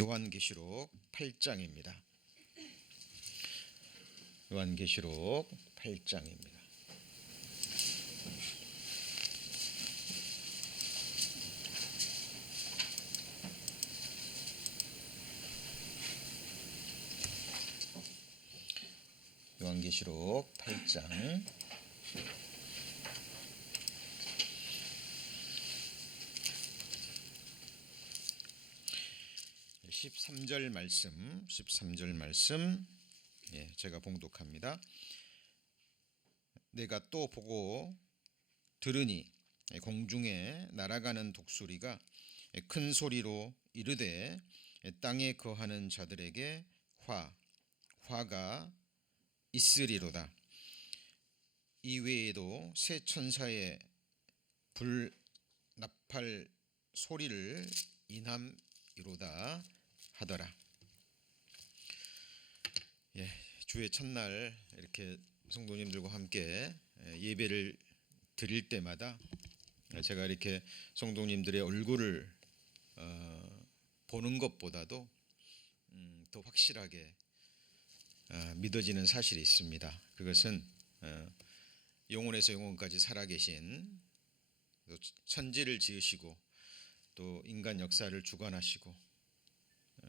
요한계시록 8장입니다. 요한계시록 8장입니다. 요한계시록 8장 13절 말씀 제가 봉독합니다. 내가 또 보고 들으니 공중에 날아가는 독수리가 큰 소리로 이르되 땅에 거하는 자들에게 화가 있으리로다. 이외에도 새 천사의 불나팔 소리를 인함이로다 하더라. 주의 첫날 이렇게 성도님들과 함께 예배를 드릴 때마다 제가 이렇게 성도님들의 얼굴을 보는 것보다도 더 확실하게 믿어지는 사실이 있습니다. 그것은 영원에서 영원까지 살아계신, 또 천지를 지으시고 또 인간 역사를 주관하시고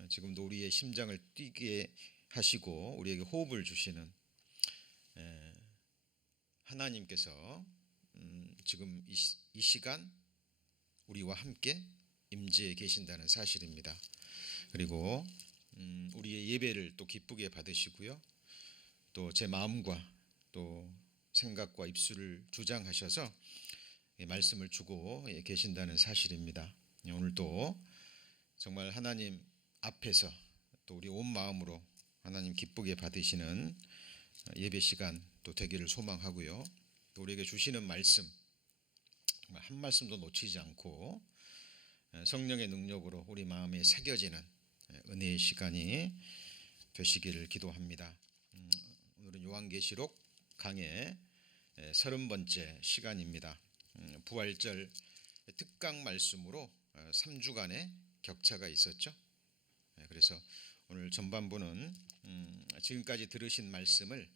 지금도 우리의 심장을 뛰게 하시고 우리에게 호흡을 주시는 하나님께서 지금 이 시간 우리와 함께 임재해 계신다는 사실입니다. 그리고 우리의 예배를 또 기쁘게 받으시고요, 또 제 마음과 또 생각과 입술을 주장하셔서 말씀을 주고 계신다는 사실입니다. 오늘도 정말 하나님 앞에서 또 우리 온 마음으로 하나님 기쁘게 받으시는 예배 시간 또 되기를 소망하고요, 또 우리에게 주시는 말씀 정말 한 말씀도 놓치지 않고 성령의 능력으로 우리 마음에 새겨지는 은혜의 시간이 되시기를 기도합니다. 오늘은 요한계시록 강의 30번째 시간입니다. 부활절 특강 말씀으로 3주간의 격차가 있었죠. 그래서 오늘 전반부는 지금까지 들으신 말씀을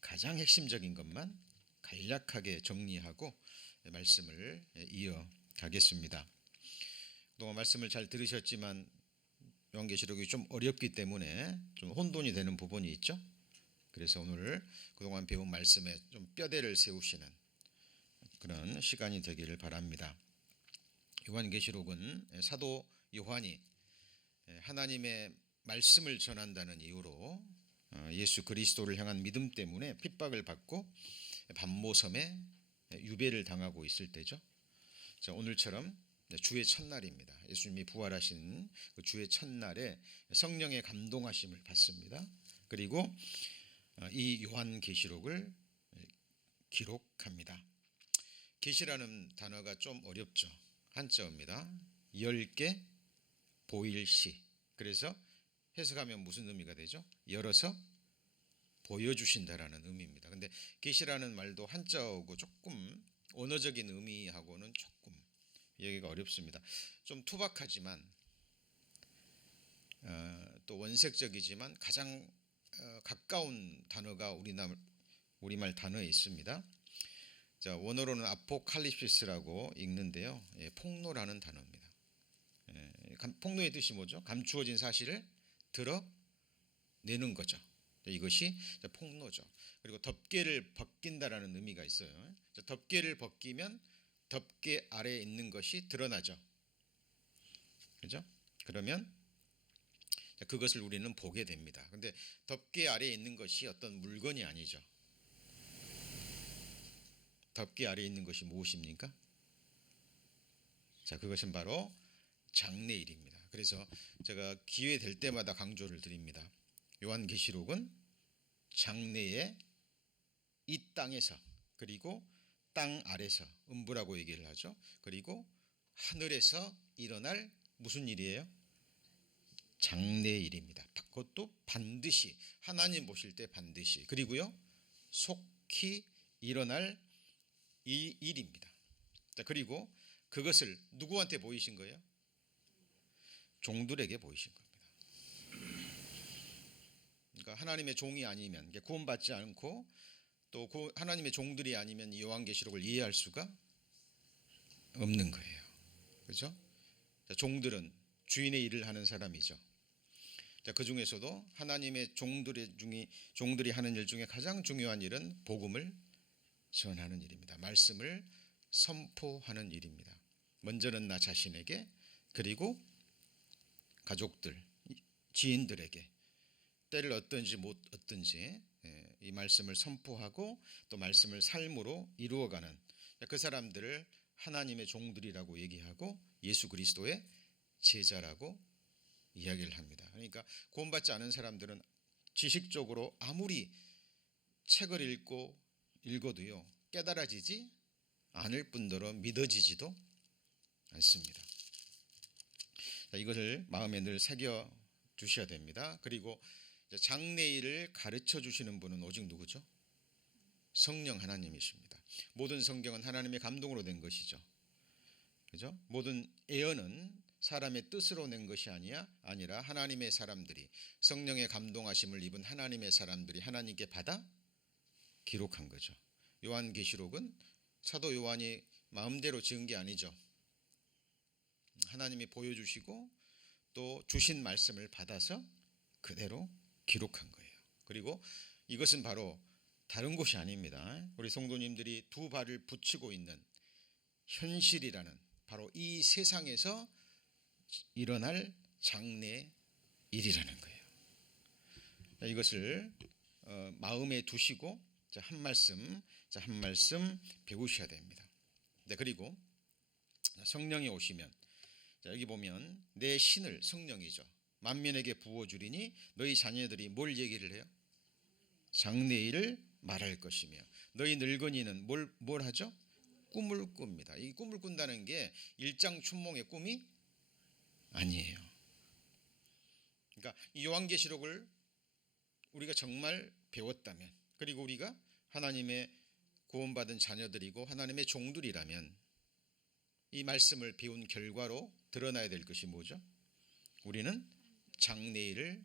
가장 핵심적인 것만 간략하게 정리하고 말씀을 이어가겠습니다. 그동안 말씀을 잘 들으셨지만 요한계시록이 좀 어렵기 때문에 좀 혼돈이 되는 부분이 있죠. 그래서 오늘 그동안 배운 말씀에 좀 뼈대를 세우시는 그런 시간이 되기를 바랍니다. 요한계시록은 사도 요한이 하나님의 말씀을 전한다는 이유로 예수 그리스도를 향한 믿음 때문에 핍박을 받고 반모섬에 유배를 당하고 있을 때죠. 자, 오늘처럼 주의 첫날입니다. 예수님이 부활하신 그 주의 첫날에 성령의 감동하심을 받습니다. 그리고 이 요한계시록을 기록합니다. 계시라는 단어가 좀 어렵죠. 한자어입니다. 10개 보일시. 그래서 해석하면 무슨 의미가 되죠? 열어서 보여주신다라는 의미입니다. 근데 계시라는 말도 한자어고 조금 언어적인 의미하고는 조금 얘기가 어렵습니다. 좀 투박하지만 또 원색적이지만 가장 가까운 단어가 우리말 단어에 있습니다. 자, 원어로는 아포칼립시스라고 읽는데요, 폭로라는 단어입니다. 폭로의 뜻이 뭐죠? 감추어진 사실을 드러내는 거죠. 이것이 폭로죠. 그리고 덮개를 벗긴다라는 의미가 있어요. 덮개를 벗기면 덮개 아래에 있는 것이 드러나죠. 그렇죠? 그러면 그것을 우리는 보게 됩니다. 근데 덮개 아래에 있는 것이 어떤 물건이 아니죠. 덮개 아래에 있는 것이 무엇입니까? 자, 그것은 바로 장래일입니다. 그래서 제가 기회 될 때마다 강조를 드립니다. 요한계시록은 장래에 이 땅에서, 그리고 땅 아래서, 음부라고 얘기를 하죠. 그리고 하늘에서 일어날 무슨 일이에요? 장래일입니다. 그것도 반드시 하나님 보실 때 반드시, 그리고요 속히 일어날 이 일입니다. 자, 그리고 그것을 누구한테 보이신 거예요? 종들에게 보이신 겁니다. 그러니까 하나님의 종이 아니면 구원받지 않고 또 하나님의 종들이 아니면 이 요한계시록을 이해할 수가 없는 거예요. 그렇죠? 종들은 주인의 일을 하는 사람이죠. 그 중에서도 하나님의 종들이 하는 일 중에 가장 중요한 일은 복음을 전하는 일입니다. 말씀을 선포하는 일입니다. 먼저는 나 자신에게, 그리고 가족들, 지인들에게 때를 얻든지 못 얻든지 이 말씀을 선포하고 또 말씀을 삶으로 이루어가는 그 사람들을 하나님의 종들이라고 얘기하고 예수 그리스도의 제자라고 이야기를 합니다. 그러니까 구원받지 않은 사람들은 지식적으로 아무리 책을 읽어도요 깨달아지지 않을 뿐더러 믿어지지도 않습니다. 이것을 마음에 늘 새겨 주셔야 됩니다. 그리고 장래일을 가르쳐 주시는 분은 오직 누구죠? 성령 하나님이십니다. 모든 성경은 하나님의 감동으로 된 것이죠. 그죠? 모든 예언은 사람의 뜻으로 낸 것이 아니라 하나님의 사람들이, 성령의 감동하심을 입은 하나님의 사람들이 하나님께 받아 기록한 거죠. 요한계시록은 사도 요한이 마음대로 지은 게 아니죠. 하나님이 보여주시고 또 주신 말씀을 받아서 그대로 기록한 거예요. 그리고 이것은 바로 다른 곳이 아닙니다. 우리 성도님들이 두 발을 붙이고 있는 현실이라는 바로 이 세상에서 일어날 장래 일이라는 거예요. 이것을 마음에 두시고 한 말씀 배우셔야 됩니다. 그리고 성령이 오시면 여기 보면 내 신을, 성령이죠, 만민에게 부어주리니 너희 자녀들이 뭘 얘기를 해요? 장래일을 말할 것이며 너희 늙은이는 뭘 하죠? 꿈을 꿉니다. 이 꿈을 꾼다는 게 일장춘몽의 꿈이 아니에요. 그러니까 이 요한계시록을 우리가 정말 배웠다면, 그리고 우리가 하나님의 구원받은 자녀들이고 하나님의 종들이라면 이 말씀을 배운 결과로 드러나야 될 것이 뭐죠? 우리는 장래일을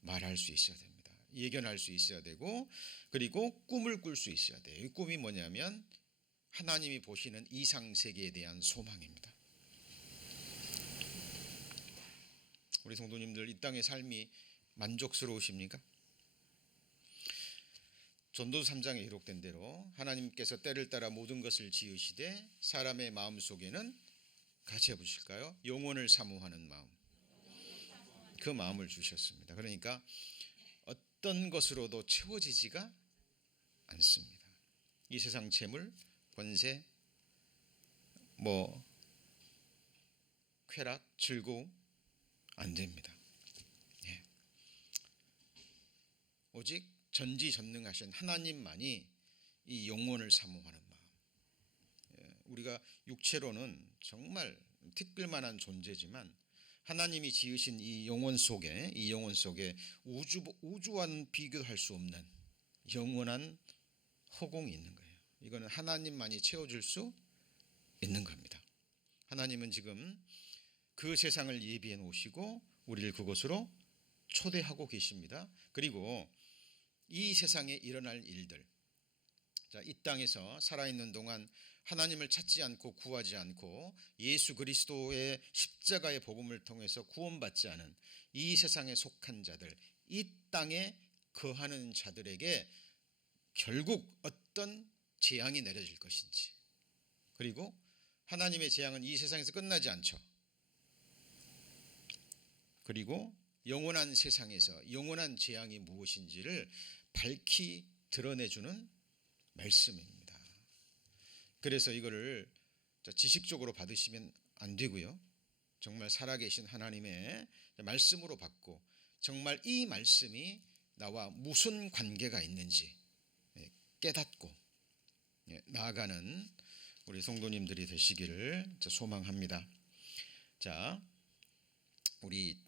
말할 수 있어야 됩니다. 예견할 수 있어야 되고, 그리고 꿈을 꿀 수 있어야 돼요. 이 꿈이 뭐냐면 하나님이 보시는 이상세계에 대한 소망입니다. 우리 성도님들, 이 땅의 삶이 만족스러우십니까? 전도서 3장에 기록된 대로 하나님께서 때를 따라 모든 것을 지으시되 사람의 마음속에는 같이 해보실까요? 영원을 사모하는 마음, 그 마음을 주셨습니다. 그러니까 어떤 것으로도 채워지지가 않습니다. 이 세상 재물, 권세, 쾌락, 즐거움 안 됩니다. 오직 전지전능하신 하나님만이 이 영혼을 사모하는 마음. 우리가 육체로는 정말 티끌만한 존재지만 하나님이 지으신 이 영혼 속에 우주와는 비교할 수 없는 영원한 허공이 있는 거예요. 이거는 하나님만이 채워줄 수 있는 겁니다. 하나님은 지금 그 세상을 예비해 놓으시고 우리를 그곳으로 초대하고 계십니다. 그리고 이 세상에 일어날 일들, 이 땅에서 살아있는 동안 하나님을 찾지 않고 구하지 않고 예수 그리스도의 십자가의 복음을 통해서 구원받지 않은 이 세상에 속한 자들, 이 땅에 거하는 자들에게 결국 어떤 재앙이 내려질 것인지, 그리고 하나님의 재앙은 이 세상에서 끝나지 않죠. 그리고 영원한 세상에서 영원한 재앙이 무엇인지를 밝히 드러내주는 말씀입니다. 그래서 이거를 지식적으로 받으시면 안 되고요, 정말 살아계신 하나님의 말씀으로 받고 정말 이 말씀이 나와 무슨 관계가 있는지 깨닫고 나아가는 우리 성도님들이 되시기를 소망합니다. 자, 우리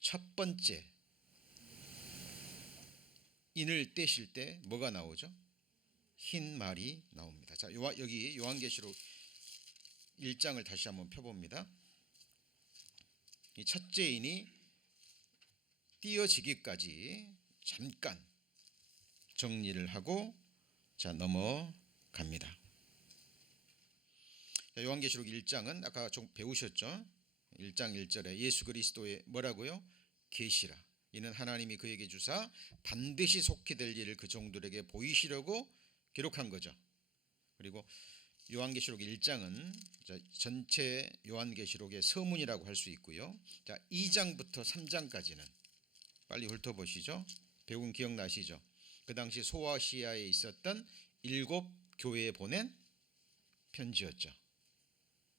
첫 번째, 인을 떼실 때 뭐가 나오죠? 흰 말이 나옵니다. 자, 여기 요한계시록 1장을 다시 한번 펴봅니다. 이 첫째인이 띄어지기까지 잠깐 정리를 하고 자 넘어갑니다. 요한계시록 1장은 아까 좀 배우셨죠? 1장 1절에 예수 그리스도의 뭐라고요? 계시라. 이는 하나님이 그에게 주사 반드시 속히 될 일을 그 종들에게 보이시려고 기록한 거죠. 그리고 요한계시록 1장은 전체 요한계시록의 서문이라고 할 수 있고요. 자, 2장부터 3장까지는 빨리 훑어보시죠. 배운 기억나시죠? 그 당시 소아시아에 있었던 7 교회에 보낸 편지였죠.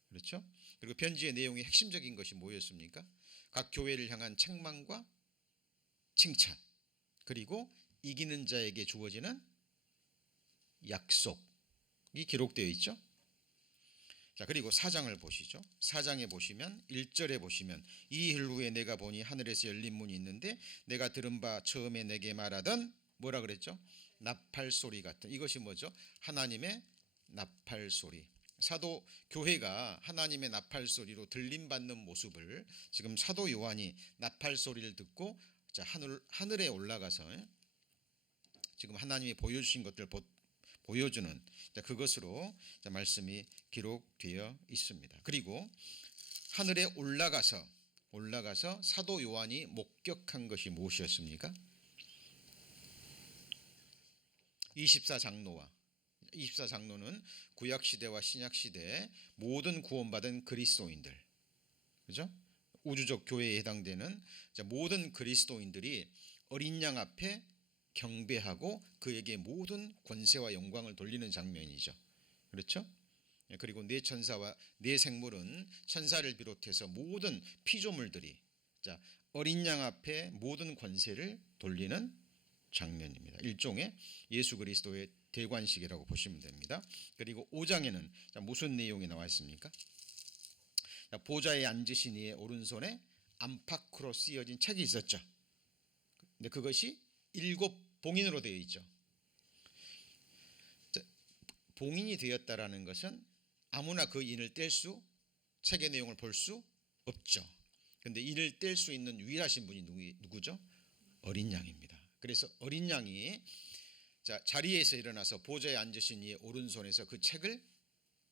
그렇죠? 그리고 편지의 내용의 핵심적인 것이 뭐였습니까? 각 교회를 향한 책망과 칭찬, 그리고 이기는 자에게 주어지는 약속이 기록되어 있죠. 자, 그리고 4장을 보시죠. 4장에 보시면 1절에 보시면 이 일 후에 내가 보니 하늘에서 열린 문이 있는데 내가 들은 바 처음에 내게 말하던 뭐라 그랬죠? 나팔 소리 같은, 이것이 뭐죠? 하나님의 나팔 소리. 사도 교회가 하나님의 나팔 소리로 들림받는 모습을 지금 사도 요한이 나팔 소리를 듣고 자, 하늘에 올라가서 지금 하나님이 보여주신 것들 보여주는 그것으로 말씀이 기록되어 있습니다. 그리고 하늘에 올라가서 사도 요한이 목격한 것이 무엇이었습니까? 24장로와 24장로는 구약 시대와 신약 시대의 모든 구원받은 그리스도인들, 그죠? 우주적 교회에 해당되는 모든 그리스도인들이 어린 양 앞에 경배하고 그에게 모든 권세와 영광을 돌리는 장면이죠. 그렇죠? 그리고 네 천사와 네 생물은 천사를 비롯해서 모든 피조물들이 자, 어린 양 앞에 모든 권세를 돌리는 장면입니다. 일종의 예수 그리스도의 대관식이라고 보시면 됩니다. 그리고 5장에는 무슨 내용이 나와 있습니까? 보좌에 앉으신 이의 오른손에 안팎으로 쓰여진 책이 있었죠. 근데 그것이 7 봉인으로 되어 있죠. 봉인이 되었다라는 것은 아무나 그 인을 뗄 수, 책의 내용을 볼 수 없죠. 그런데 인을 뗄 수 있는 유일하신 분이 누구죠? 어린 양입니다. 그래서 어린 양이 자리에서 일어나서 보좌에 앉으신 이의 오른손에서 그 책을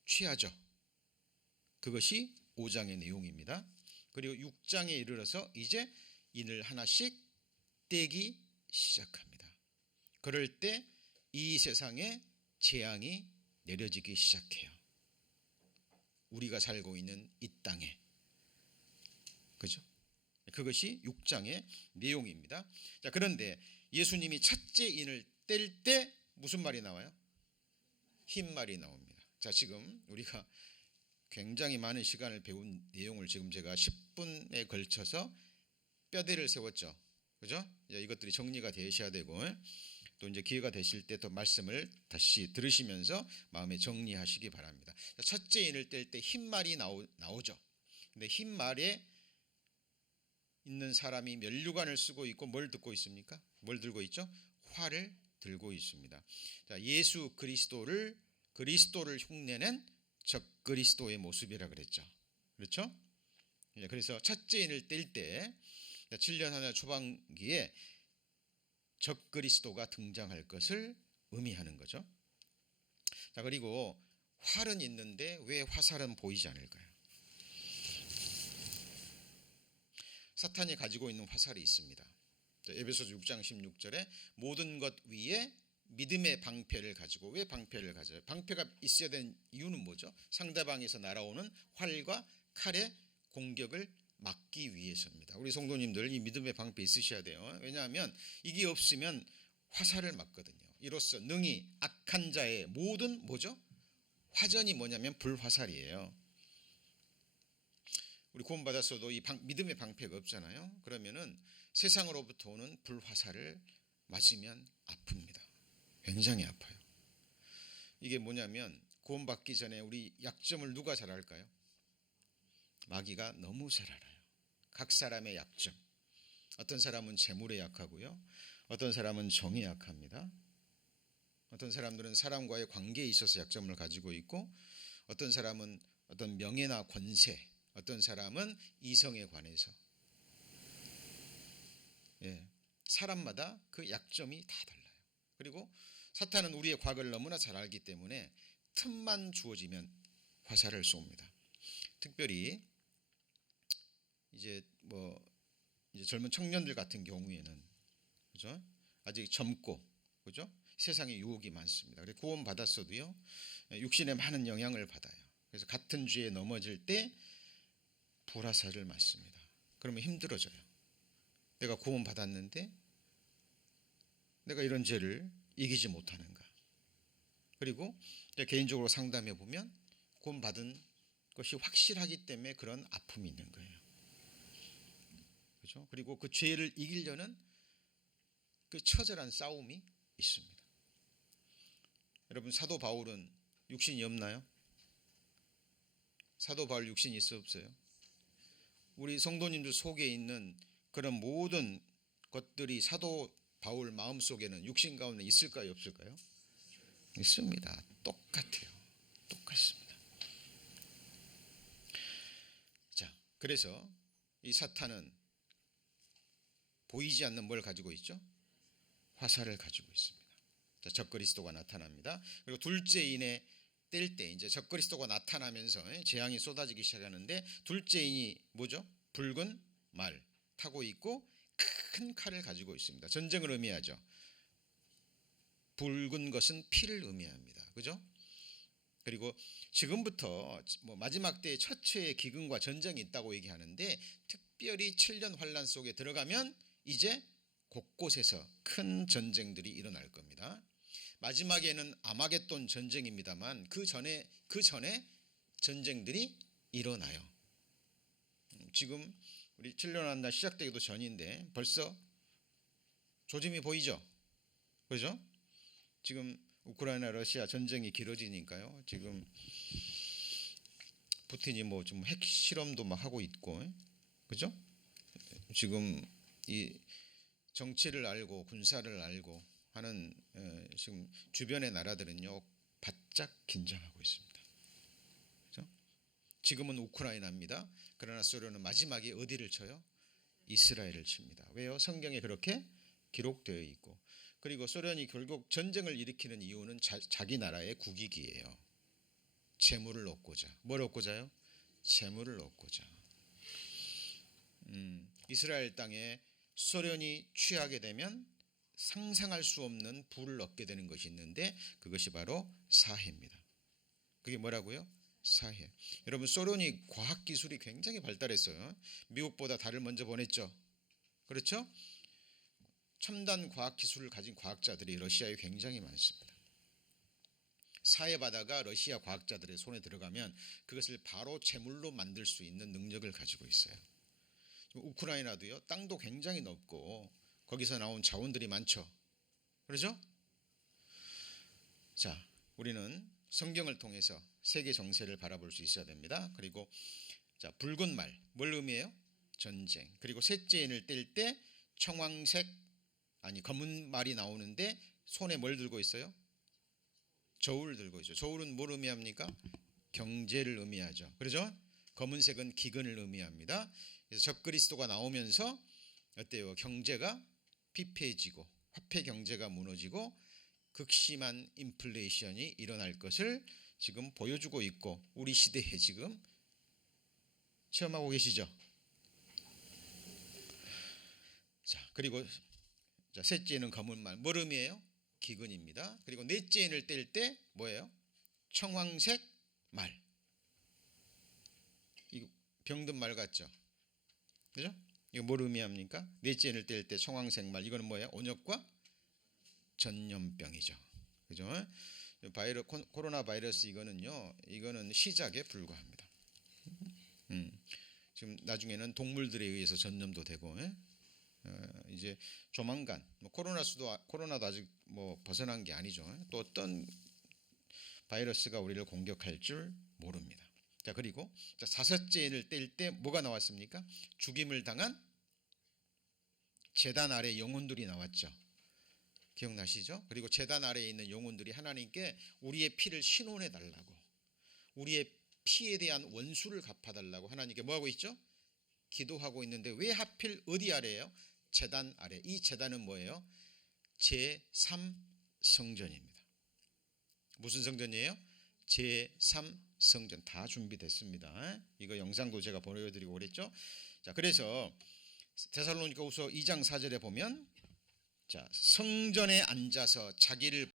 취하죠. 그것이 5장의 내용입니다. 그리고 6장에 이르러서 이제 인을 하나씩 떼기 시작합니다. 그럴 때 이 세상에 재앙이 내려지기 시작해요. 우리가 살고 있는 이 땅에, 그죠? 그것이 6장의 내용입니다. 자, 그런데 예수님이 첫째 인을 뗄 때 무슨 말이 나와요? 흰 말이 나옵니다. 자, 지금 우리가 굉장히 많은 시간을 배운 내용을 지금 제가 10분에 걸쳐서 뼈대를 세웠죠. 그죠? 이것들이 정리가 되셔야 되고 또 이제 기회가 되실 때 또 말씀을 다시 들으시면서 마음에 정리하시기 바랍니다. 첫째 인을 뗄 때 흰 말이 나오죠. 근데 흰 말에 있는 사람이 면류관을 쓰고 있고 뭘 듣고 있습니까? 뭘 들고 있죠? 활을 들고 있습니다. 자, 예수 그리스도를 흉내낸 적그리스도의 모습이라 그랬죠. 그렇죠? 그래서 첫째 인을 뗄 때 7년 하나 초반기에 적그리스도가 등장할 것을 의미하는 거죠. 자, 그리고 활은 있는데 왜 화살은 보이지 않을까요? 사탄이 가지고 있는 화살이 있습니다. 에베소서 6장 16절에 모든 것 위에 믿음의 방패를 가지고, 왜 방패를 가져요? 방패가 있어야 되는 이유는 뭐죠? 상대방에서 날아오는 활과 칼의 공격을 막기 위해서입니다. 우리 성도님들 이 믿음의 방패 있으셔야 돼요. 왜냐하면 이게 없으면 화살을 맞거든요. 이로써 능히 악한 자의 모든 뭐죠? 화전이 뭐냐면 불화살이에요. 우리 구원받았어도 이 믿음의 방패가 없잖아요. 그러면은 세상으로부터 오는 불화살을 맞으면 아픕니다. 굉장히 아파요. 이게 뭐냐면 구원받기 전에 우리 약점을 누가 잘 알까요? 마귀가 너무 잘 알아요. 각 사람의 약점. 어떤 사람은 재물에 약하고요. 어떤 사람은 정에 약합니다. 어떤 사람들은 사람과의 관계에 있어서 약점을 가지고 있고, 어떤 사람은 어떤 명예나 권세, 어떤 사람은 이성에 관해서, 사람마다 그 약점이 다 달라요. 그리고 사탄은 우리의 과거를 너무나 잘 알기 때문에 틈만 주어지면 화살을 쏩니다. 특별히 이제 젊은 청년들 같은 경우에는, 그죠? 아직 젊고, 그죠? 세상에 유혹이 많습니다. 그래서 구원 받았어도요, 육신에 많은 영향을 받아요. 그래서 같은 죄에 넘어질 때 불화살을 맞습니다. 그러면 힘들어져요. 내가 구원 받았는데 내가 이런 죄를 이기지 못하는가. 그리고 개인적으로 상담해 보면 구원 받은 것이 확실하기 때문에 그런 아픔이 있는 거예요. 그렇죠? 그리고 그 죄를 이기려는 그 처절한 싸움이 있습니다. 여러분, 사도 바울은 육신이 없나요? 사도 바울 육신이 있어 없어요? 우리 성도님들 속에 있는 그런 모든 것들이 사도 바울 마음속에는 육신 가운데 있을까요, 없을까요? 있습니다. 똑같아요. 똑같습니다. 자, 그래서 이 사탄은 보이지 않는 뭘 가지고 있죠? 화살을 가지고 있습니다. 자, 적그리스도가 나타납니다. 그리고 둘째인의 뗄 때 이제 적그리스도가 나타나면서 재앙이 쏟아지기 시작하는데, 둘째인이 뭐죠? 붉은 말 타고 있고 큰 칼을 가지고 있습니다. 전쟁을 의미하죠. 붉은 것은 피를 의미합니다. 그죠? 그리고 지금부터 마지막 때의 첫째의 기근과 전쟁이 있다고 얘기하는데, 특별히 7년 환란 속에 들어가면 이제 곳곳에서 큰 전쟁들이 일어날 겁니다. 마지막에는 아마겟돈 전쟁입니다만 그 전에 전쟁들이 일어나요. 지금 우리 7년 환란 시작되기도 전인데 벌써 조짐이 보이죠? 그죠? 지금 우크라이나 러시아 전쟁이 길어지니까요. 지금 푸틴이 좀 핵실험도 막 하고 있고, 그죠? 지금 이 정치를 알고 군사를 알고 하는 지금 주변의 나라들은요 바짝 긴장하고 있습니다. 그죠? 지금은 우크라이나입니다. 그러나 소련은 마지막에 어디를 쳐요? 이스라엘을 칩니다. 왜요? 성경에 그렇게 기록되어 있고, 그리고 소련이 결국 전쟁을 일으키는 이유는 자기 나라의 국익이에요. 재물을 얻고자. 뭘 얻고자요? 재물을 얻고자. 이스라엘 땅에 소련이 취하게 되면 상상할 수 없는 부를 얻게 되는 것이 있는데, 그것이 바로 사해입니다. 그게 뭐라고요? 사해. 여러분, 소련이 과학기술이 굉장히 발달했어요. 미국보다 달을 먼저 보냈죠. 그렇죠? 첨단 과학기술을 가진 과학자들이 러시아에 굉장히 많습니다. 사해 바다가 러시아 과학자들의 손에 들어가면 그것을 바로 재물로 만들 수 있는 능력을 가지고 있어요. 우크라이나도요, 땅도 굉장히 넓고 거기서 나온 자원들이 많죠. 그렇죠? 자, 우리는 성경을 통해서 세계 정세를 바라볼 수 있어야 됩니다. 그리고 자, 붉은 말, 뭘 의미해요? 전쟁. 그리고 셋째 인을 뗄 때 검은 말이 나오는데 손에 뭘 들고 있어요? 저울을 들고 있죠. 저울은 뭘 의미합니까? 경제를 의미하죠. 그렇죠? 검은색은 기근을 의미합니다. 그래서 적그리스도가 나오면서 어때요? 경제가 피폐해지고 화폐 경제가 무너지고 극심한 인플레이션이 일어날 것을 지금 보여주고 있고, 우리 시대에 지금 체험하고 계시죠? 자, 그리고 셋째는 검은 말, 뭘 의미해요? 기근입니다. 그리고 넷째 인을 뗄 때 뭐예요? 청황색 말. 이거 병든 말 같죠? 그죠? 이거 뭘 의미합니까? 넷째 인을 뗄 때 청황색 말, 이거는 뭐예요? 온역과 전염병이죠. 그죠? 코로나 바이러스 이거는 시작에 불과합니다. 지금 나중에는 동물들에 의해서 전염도 되고, 이제 조만간 코로나도 아직 벗어난 게 아니죠. 또 어떤 바이러스가 우리를 공격할 줄 모릅니다. 자, 그리고 다섯째 인을 뗄 때 뭐가 나왔습니까? 죽임을 당한 제단 아래 영혼들이 나왔죠. 기억나시죠? 그리고 제단 아래에 있는 영혼들이 하나님께 우리의 피를 신원해 달라고, 우리의 피에 대한 원수를 갚아달라고 하나님께 뭐하고 있죠? 기도하고 있는데 왜 하필 어디 아래예요? 제단 아래. 이 제단은 뭐예요? 제3성전입니다. 무슨 성전이에요? 제3성전. 다 준비됐습니다. 이거 영상도 제가 보여드리고 그랬죠. 자, 그래서 데살로니가후서 2장 4절에 보면 자, 성전에 앉아서 자기를